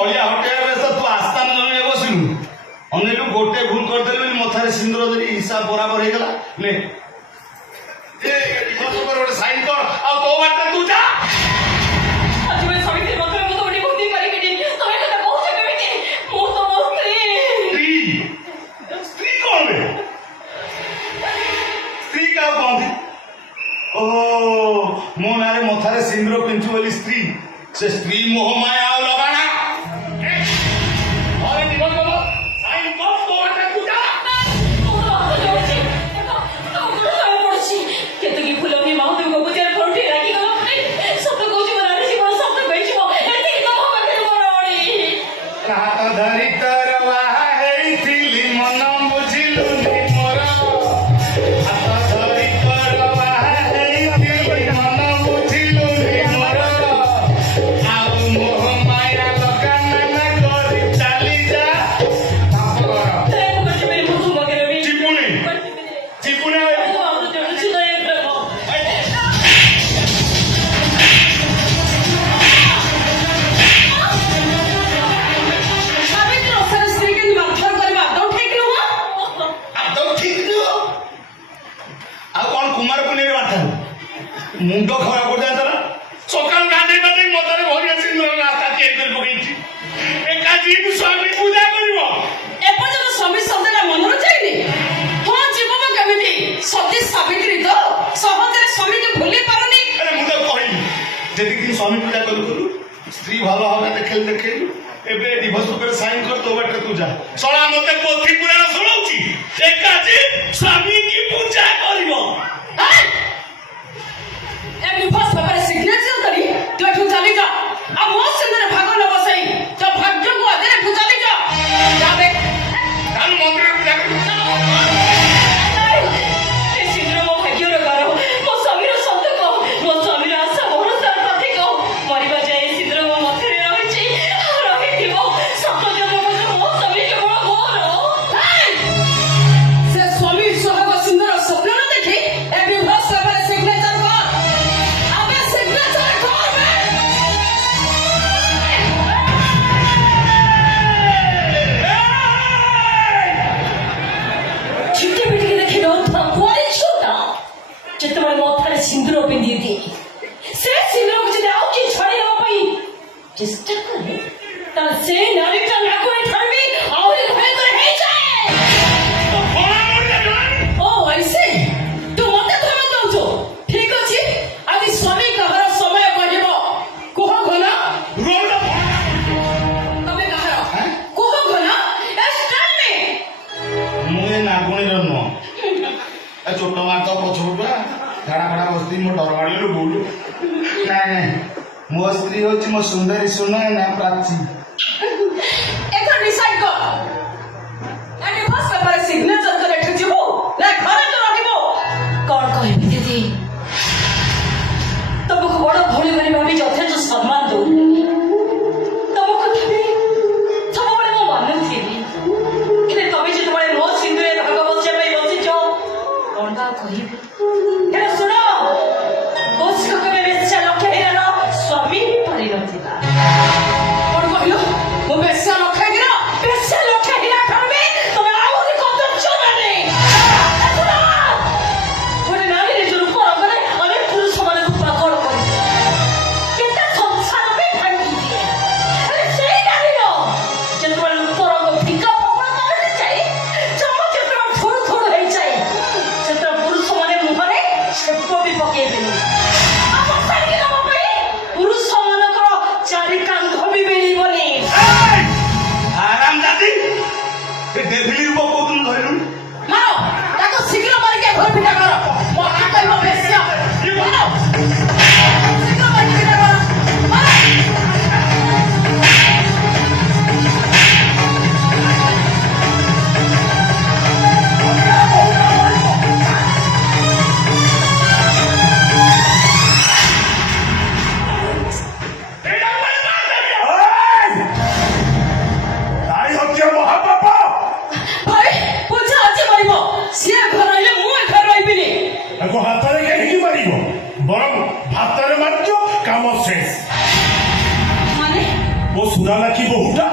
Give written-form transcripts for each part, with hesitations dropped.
ଅଳିଆ ହଟେଇବା ବ୍ୟସ୍ତ ତୁ ଆସ୍ଥାନ ଜଣେ ବସିଲୁ ଅନେଇଲୁ ଗୋଟେ ଭୁଲ କରିଦେଲୁ ମଥାରେ ସିନ୍ଦୁର ଧରି ହିସାବ ବରାବର ହେଇଗଲା ନେ ଗୋଟେ ସାଇନ୍ କର ଆଉ ତୋ ବାଟ ତୁ ଯା ସ୍ତ୍ରୀ କଣ ବେ ସ୍ତ୍ରୀ କାହାକୁ କହନ୍ତି ଓହୋ ମୋ ନାଁରେ ମଥାରେ ସିନ୍ଦୁର ପିଞ୍ଚୁ ବୋଲି ସ୍ତ୍ରୀ ସେ ସ୍ତ୍ରୀ ମୋହ ମାୟା ଆଉ ଲଗାଣା ମୁଣ୍ଡ ଖରାପ କରିଯାଆନ୍ତା ନା ସକାଳୁ ଗାଧେଇ ଗାଧେଇ ମଥାରେ ଭରିଆ ସିନ୍ଦୁର ରାସ୍ତା ତିଆରି କରି ପକେଇଛି ଏକା ଯିବୁ ସ୍ୱାମୀ ପୂଜା କରିବ ଏପର୍ଯ୍ୟନ୍ତ ସ୍ୱାମୀ ଶବ୍ଦଟା ମନରୁ ଯାଇନି ହଁ ଯିବ ମୁଁ କେମିତି ସତୀ ସାବିତ୍ରୀ ତ ସହଜରେ ସ୍ୱାମୀକୁ ଭୁଲି ପାରୁନି ମୁଁ ତ କହିଲି ଯେତିକି ଦିନ ସ୍ୱାମୀ ପୂଜା କଲୁ କଲୁ ସ୍ତ୍ରୀ ଭଲ ହବା ଦେଖେଇଲୁ ଏବେ ଡିଭୋର୍ସ ଉପରେ ସାଇନ୍ କର ତୋ ବାଟରେ ତୁ ଯା ଶଳା ମତେ ପୋଥି ପୁରାଣ ଶୁଣଉଛି ଏକା ଯେ ସ୍ୱାମୀ କି ପୂଜା କରିବ डिवोर्स पेपर सिग्नेचर करी तो एठू चली जा अब मो सिंदर भाग न बसई तो भाग्य को अदे एठू चली जा जाबे काल मंदिर में जाके ए सिंदर मो भाग्य रे करो मो समीर शब्द को मो समीर आशा भरोसा प्रति को परिबा जाय सिंदर मो मथे रही छी रही दिबो सत जन्म मो समीर के बड़ मोर से स्वामी सोहाग सिंदर स्वप्न न देखी ए डिवोर्स पेपर सिग्नेचर कर ଯେତେବେଳେ ମଥାରେ ସିନ୍ଦୁର ପିନ୍ଧି ଦିଏ ସେ ସିନ୍ଦୁରକୁ ଯଦି ଆଉ କିଏ ଛାଡ଼ି ଦେବା ପାଇଁ ଚେଷ୍ଟା କରେ ତାହେଲେ ସେ ନାରୀଟା ନାକରେ ଠାରିବି ଆହୁରି ଭୟଙ୍କର ହେଇଯାଏ ଓ ऐसे ତୁ ମତେ ଧମକ ଦଉଛୁ ଠିକ ଅଛି ଆଜି ସ୍ୱାମୀ କାହାର ସମୟ କହିବ କୁହ ଘନ ତମେ କାହାର କୁହ ଘନ ମୁଁ ଏ ନାଗୁଣୀର ନୁହଁ ଛୋଟ ମାର ତ ପଛପଟୁଆ ଝାଡ଼ା ଫାଡ଼ା ବସିକି ମୋ ଡର ମାଡ଼ିଲୁ ବୋଲୁ ନାଇଁ ମୋ ସ୍ତ୍ରୀ ହଉଛି ମୋ ସୁନ୍ଦରୀ ସୁନା ନା ପ୍ରାଚୀ ଏଥର ଡିସାଇଡ୍ କର ଏ ଡିଭୋର୍ସ ପେପରରେ ସିଗ୍ନେଚର କରି ଏଠି ଯିବୁ ନା ଘରେ ତ ରହିବୁ କଣ କହିବି ଦିଦି ତମକୁ ବଡ ଭଉଣୀ ବୋଲି ଭାବି ଯଥେଷ୍ଟ ସମ୍ମାନ ଦଉନି ତମ କଥା ବି ସବୁବେଳେ ମୁଁ ମାନୁଥିଲି କିନ୍ତୁ ତମେ ଯେତେବେଳେ ମୋ ସିନ୍ଦୁରେ ଭାଗ ବସିବା ପାଇଁ ବସିଛ କଣଟା କହିବି ହେଲେ ଶୁଣ ବସିକ କେବେ ବେଶ୍ୟା ଲକ୍ଷ୍ୟ ହେଇଗଲ ସ୍ୱାମୀ ପାରିନଥିଲା କଣ କହିଲ ମୁଁ ବେଶ୍ୟା ସୁନା ଲାଖି ବୋହୁଟା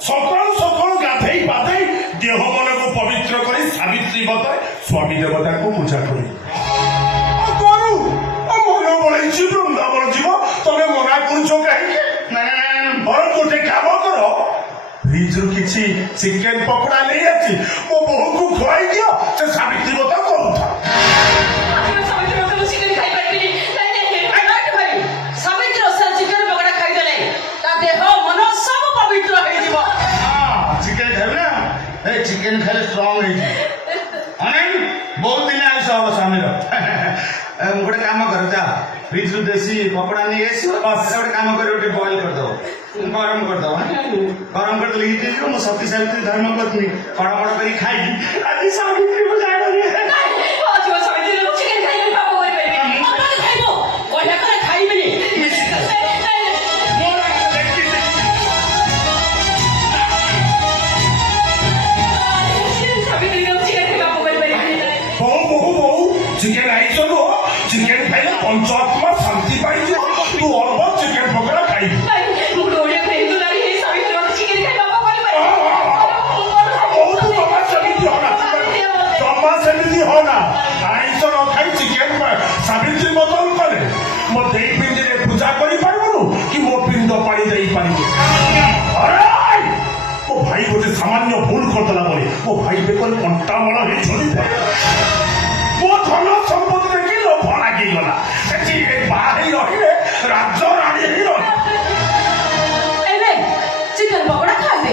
ସକାଳୁ ସକାଳୁ ଗାଧେଇ ପାଧେଇ ଦେହ ମନକୁ ପବିତ୍ର କରି ସାବିତ୍ରୀ ବ୍ରତରେ ସ୍ୱାମୀ ଦେବତାଙ୍କୁ ପୂଜା କରି କରୁ ମନ ବଳେଇଛି ବୃନ୍ଦାବନ ଯିବ ତମେ ମନା କରୁଛ କାହିଁକି ବରଂ ଗୋଟେ କାମ କର ଫ୍ରିଜରୁ କିଛି ଚିକେନ ପକୋଡା ନେଇ ଆସି ମୋ ବୋହୂକୁ ଖୁଆଇ ଦିଅ ସେ ସାବିତ୍ରୀ ବ୍ରତ କରୁଥା ସାବିତ୍ରୀ ବ୍ରତ ମୁଁ ଚିକେନ ଖାଇପାରିବିନି ସାବିତ୍ରୀ ଓଷା ଚିକେନ ପକୋଡା ଖାଇଦେଲେ ତା ଦେହ ମନ ସବୁ ପବିତ୍ର ହେଇଯିବ ଚିକେନ ଖାଇବେ ନା ଏ ଚିକେନ ଖାଇଲେ ଷ୍ଟ୍ରଙ୍ଗ ହେଇଯିବ ବହୁତ ଦିନ ଆୟୁଷ ହବ ସ୍ୱାମୀର ଗୋଟେ କାମ କର ଯା ଫ୍ରିଜରୁ ଦେଶୀ କପଡ଼ା ନେଇ ଆସିବ ଗୋଟେ କାମ କରି ଗୋଟେ ବଏଲ କରିଦବ ଗରମ କରିଦବ ଗରମ କରିଦେଲେ ହିଟ୍ ହେଇଯିବ ମୁଁ ସତୀ ସାବିତ୍ରୀ ଧର୍ମ ପତ୍ନୀ କଡ଼ମଡ଼ କରି ଖାଇକି ଆଜି ସାବିତ୍ରୀ ପୂଜା କରିବି ଚିକେନ ଆଇଛ ନୁହଁ ଚିକେନ ଖାଇଲେ ପଞ୍ଚାତ୍ମା ଶାନ୍ତି ପାଇଯିବ ତୁ ଅଳ୍ପ ଚିକେନ ପକୋଡା ଖାଇବୁ ଜମା ସେମିତି ହନା ଆଇଁଷ ନ ଖାଇ ଚିକେନ ସାବିତ୍ରୀ ବଦଳ କଲେ ମୋ ଦେଇ ପିଣ୍ଡିରେ ପୂଜା କରିପାରିବୁନୁ କି ମୋ ପିଣ୍ଡ ପାଣି ଦେଇପାରିବୁ ମୋ ଭାଇ ଗୋଟେ ସାମାନ୍ୟ ଭୁଲ କରିଦେଲା ପରେ ମୋ ଭାଇ ବେକରେ କଣ୍ଟା ମଳ ହେଇ ଝୁଲି ମୋ ଧନ ସମ୍ପତ୍ତି ଦେଖି ଲୋଭ ଲାଗିଗଲା ସେଠି ବାହା ହେଇ ରହିଲେ ରାଜ ରାଣୀ ହେଇ ରହିଲେ ଚିକେନ ପକୋଡା ଖାଇବେ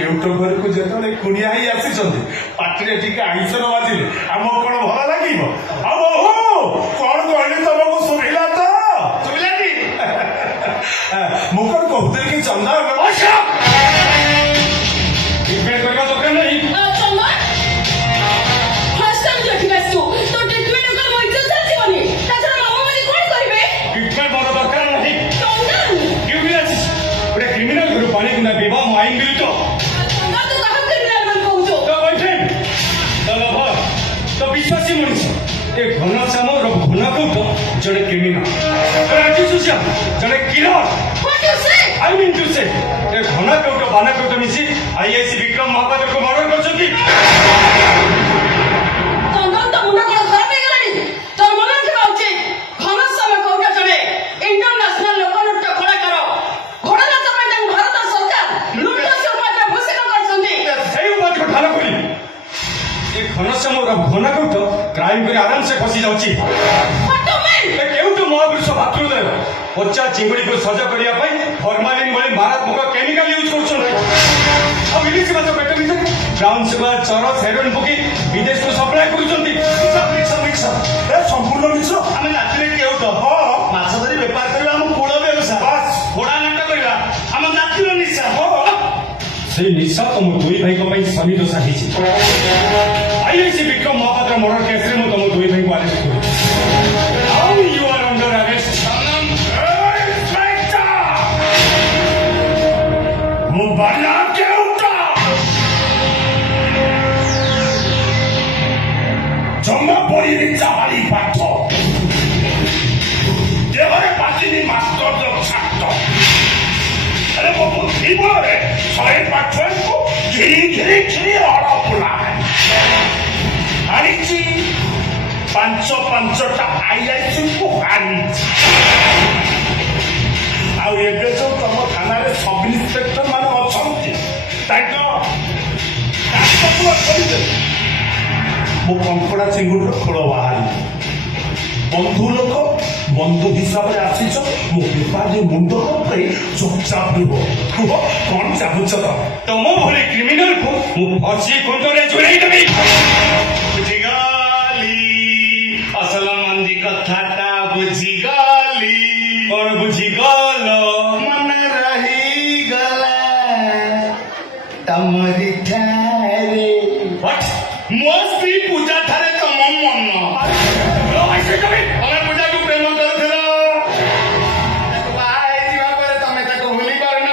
କେଉଟ ଘରକୁ ଯେତେବେଳେ କୁଣିଆ ହେଇ ଆସିଛନ୍ତି ପାଟିରେ ଟିକେ ଆଇଁଷ ନ ବାଜିଲେ ଆମକୁ କଣ ଭଲ ଲାଗିବ ଆଉ ବୋହୁ କଣ କହିଲି ତମକୁ ଶୁଭିଲା ତ ଶୁଭିଲାନି ମୁଁ କଣ କହୁଥିଲି କି ଚନ୍ଦା କରିବା ଦରକାର ନାହିଁ विश्वासी मनुष्य ए घनश्याम घन कौट जड़े क्रिमिनल जड़े किलर आई मीन टू से ए घन कौट बाना कौट मिसी आईआईसी विक्रम महापात्र को मर्डर कर घनश्याम घन कौट क्राइम कर आराम से फसी जाऊँगी केउट महापुरुष भातृदेव पचा चिंगुड़ी को सजा करने फर्मालिन भली मारात्मक केमिकल यूज कर पेट भर ब्राउन सुगर चरस हेरोइन पकई विदेश को सप्लाय कर संपूर्ण मिछ आम राति केउट माछ धरी बेपार करवा आम कूल व्यवसाय घोड़ा नाट करवा आम जातिर निशा से निशा तुम दुई भाई को समी दशा IIC Vikram Mahapatra murder case में तुम दुई भाई को अरेस्ट कर ପାଞ୍ଚଟା IIC କୁ ହାରିଛି। ଆଉ ଏବେ ଯୋଉ ତମ ଥାନାରେ ସବ୍ ଇନ୍ସପେକ୍ଟର ମାନେ ଅଛନ୍ତି ତାଙ୍କ ମୁଁ କଙ୍କଡା ଚିଙ୍ଗୁଡିର ଖୋଳ ବାହାରିଲି। ବନ୍ଧୁ ଲୋକ ବନ୍ଧୁ ହିସାବରେ ଆସିଛ ମୋ ବେପାରରେ ମୁଣ୍ଡ ପକାଇ ଚୁପଚାପ ରୁହ। କୁହ କଣ ଚାହୁଁଛ ତମେ? ତମ ଭଳି କ୍ରିମିନାଲକୁ ମୁଁ ଫସି କୁଣ୍ଡରେ ଜୁଡେଇ ଦେବି। ବୁଝିଗଲି ଅସଲ ମନ୍ଦି କଥାଟା ବୁଝିଗଲି। କଣ ବୁଝିଗଲ? ମନେ ରହିଗଲା ତମରି ଠାରେ What? ମୋ ସ୍ତ୍ରୀ ପୂଜା ଠାରେ ତମ ମନ। ତମେ ପୂଜାକୁ ପ୍ରେମ କରୁଥିଲ, ତାକୁ ବାହା ହେଇଯିବା ପରେ ତମେ ତାକୁ ଭୁଲି ପାରୁନ।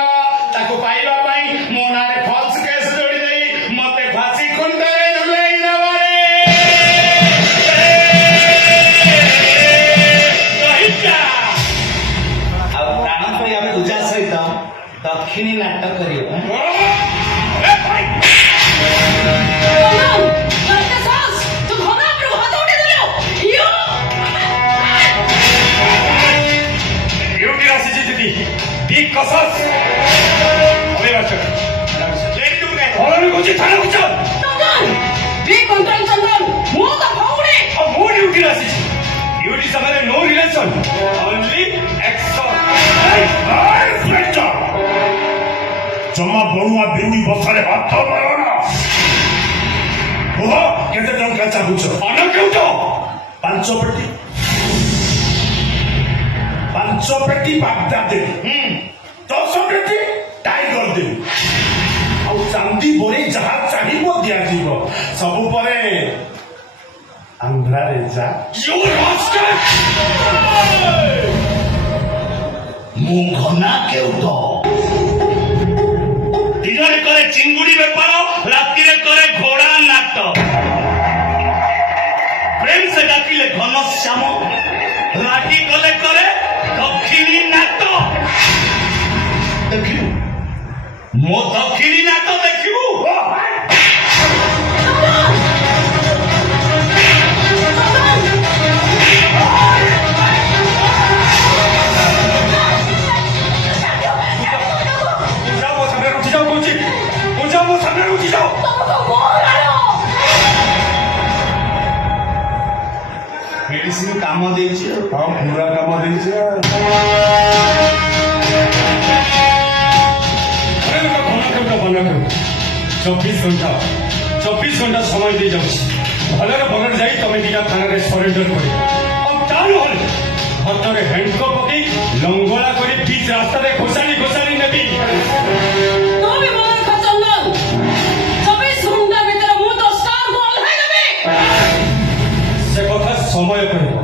ତାକୁ ପାଇବା ପାଇଁ ମୋ ନାଁରେ ଫଲ୍ସ କେସ୍ ଯୋଡ଼ି ଦେଇ ମତେ ଫାଶୀ ଖୁଣ୍ଟରେ ଝୁଲେଇ ଦେବାରେ ଆଉ ପ୍ରାଣ ପ୍ରିୟା ପୂଜା ସହିତ ଦକ୍ଷିଣୀ ନାଟ କରିବ। ডিউটি আসিছি দিদি ঠিক কসাস আমি বাচ্চা ফলনে গুছি থানা উচ্চাল মো ডিউটি আসিছি ডিউটি সময় no relation only action inspector জমা বড়ুয়া বিউড়ি বসারে ভাত মারণ କୁହ କେତେ ଟଙ୍କା ଚାହୁଁଛ? অন্য কেউ তো 5 ପେଟି 5 ପେଟି ବାଗଦା ଦେବି। 10 ପେଟି ଟାଇଗର ଦେବି। ଆଉ ଚାନ୍ଦି ବଳି ଯାହା ଚାହିଁବ ଦିଆଯିବ। ସବୁ ପରେ ଆନ୍ଧ୍ରାରେ ଯା। ইউ রাস্কেল ମୁଁ ଘନା କେଉଟ। ଦିନରେ କରେ ଚିଙ୍ଗୁଡି ବେପାର, ରାତିରେ କରେ ଘୋଡା ନାଟ। ପ୍ରେମ ସେ ଡାକିଲେ ଘନଶ୍ୟାମ, ରାଗି ଗଲେ କରେ ଦକ୍ଷିଣୀ ନାଟ। ଦେଖିବୁ ମୋ ଦକ୍ଷିଣୀ ନାଟ ଦେଖିବୁ। পূজা মো সামনে উঠি যাও বলছি পূজা মো সামনে উঠি যাও ମେଡିସିନ କାମ ଦେଇଛି ଆଉ। ହଁ ପୁରା କାମ ଦେଇଛି। চব্বিশ ঘন্টা সময় দিয়ে যাচ্ছি ভালোরে ভଲରେ যাই তমে দিটা থানারে সরেন্ডর করে তা নহলে হাତରେ হ্যান্ডকপ পকেই লঙ্গলা করে পিচ রাস্তাতে ঘোষানি নেবি সে কথা সময় କହିବ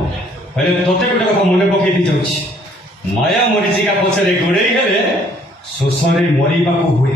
ହେଲେ ତତେ ଗୋଟେ କଥା ମନେ ପକେଇ ଦେଇ ଯାଉଛି ମାୟା ମରିଚିକା ପଛରେ ଗୋଡେଇ ହେଲେ ଶୋଷରେ ମରିବାକୁ ହୁଏ।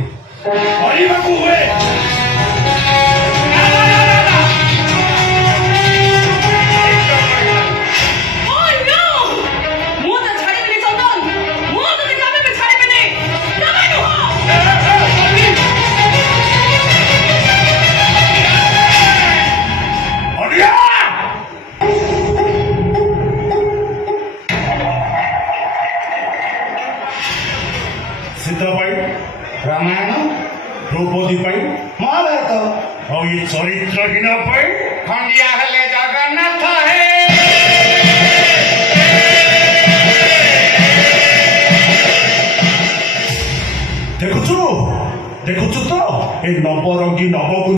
ସୀତା ପାଇଁ ରାମାୟଣ, ଦ୍ରୌପଦୀ ପାଇଁ ମହାଭାରତ, ଆଉ ଏ ଚରିତ୍ରହୀନ ପାଇଁ ଖଣ୍ଡିଆ ହେଲେ ଜଗନ୍ନାଥ ହେ। ଦେଖୁଛୁ ତ ଏ ନବରଙ୍ଗୀ ନବକୁ